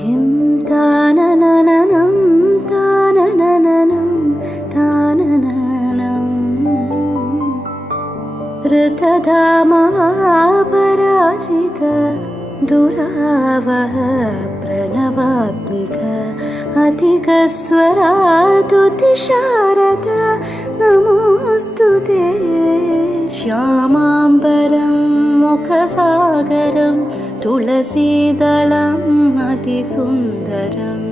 धिं ताननननं ताननननं तानननं ऋतधामवापराजित दुरावह प्रणवात्मिक अधिकस्वरातुतिशारद नमोऽस्तु ते श्यामाम्बरं मुखसागरं तुलसीदलम् अतिसुन्दरम्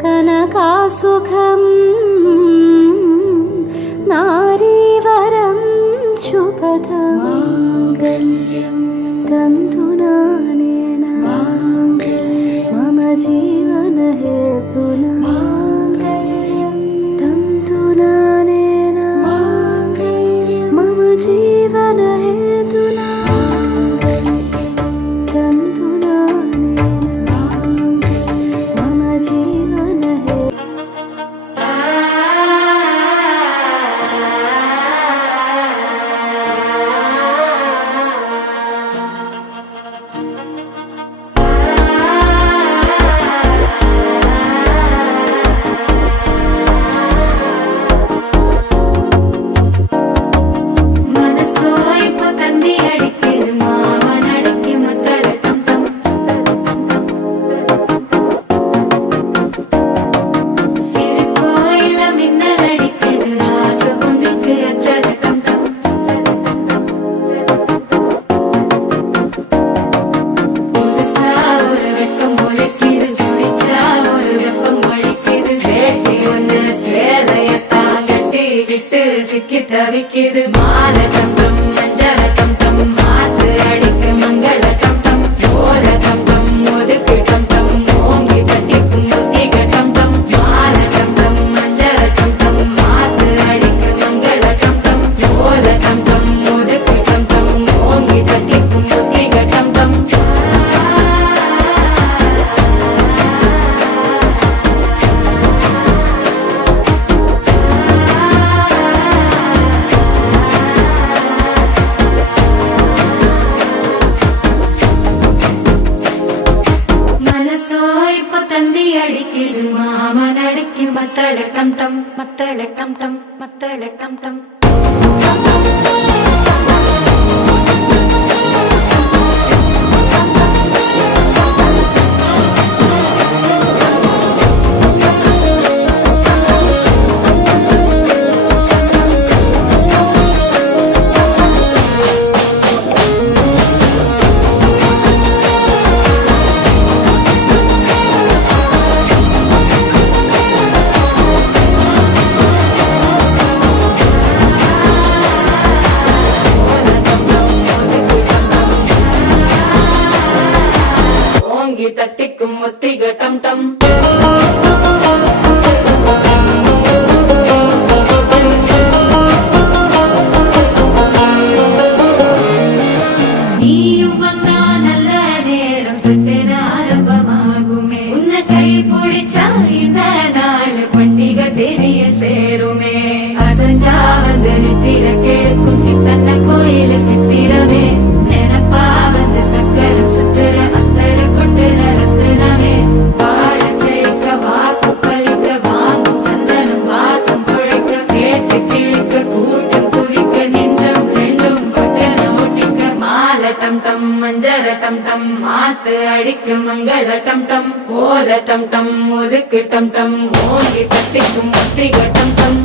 कनकासुखं नारीवरं शुभदं माङ्गल्यं तन्तुनानेन मम जीवनहेतुना माङ्गल्यं तन्तुनानेन मम जीवनहेतुना தவிக்கிது மால டம்டம் மஞ்சள டம்டம் மாத்து அடிக்க மங்கள டம்டம் ஓல டம்டம் ஒதுக்கு டம்டம் ஓங்கி தட்டிக்கும் புத்திக டம்டம் மால டம்டம் மஞ்சள டம்டம் மாத்து அடிக்க மங்கள டம்டம் ஓல டம்டம் ஒதுக்கு டம்டம் ஓங்கி தட்டிக்கும் புத்திக டம்டம் அடிக்குது மாமன் அடிக்கி மத்தள டம் டம் மத்தள டம் டம் மத்தள டம் டம் தட்டிக்கும் ஒத்திக டம் டம் நீயும் வந்தா நல்ல நேரம் சட்டென ஆரம்பமாகுமே உன்னை கை பிடிச்சா இந்த நாள் பண்டிகை தெரிய சேருமே அசஞ்சா வந்து நித்திர கெடுக்கும் சித்தன்ன கோயில சித்திரமே நினைப்பா வந்து சக்கரம் சுத்துற மஞ்சர டம் டம் மாத்து அடிக்க மங்கள டம் டம் ஓல டம் டம் ஒதுக்கு டம் டம் ஓங்கி தட்டிக்கும் ஒத்திக டம் டம்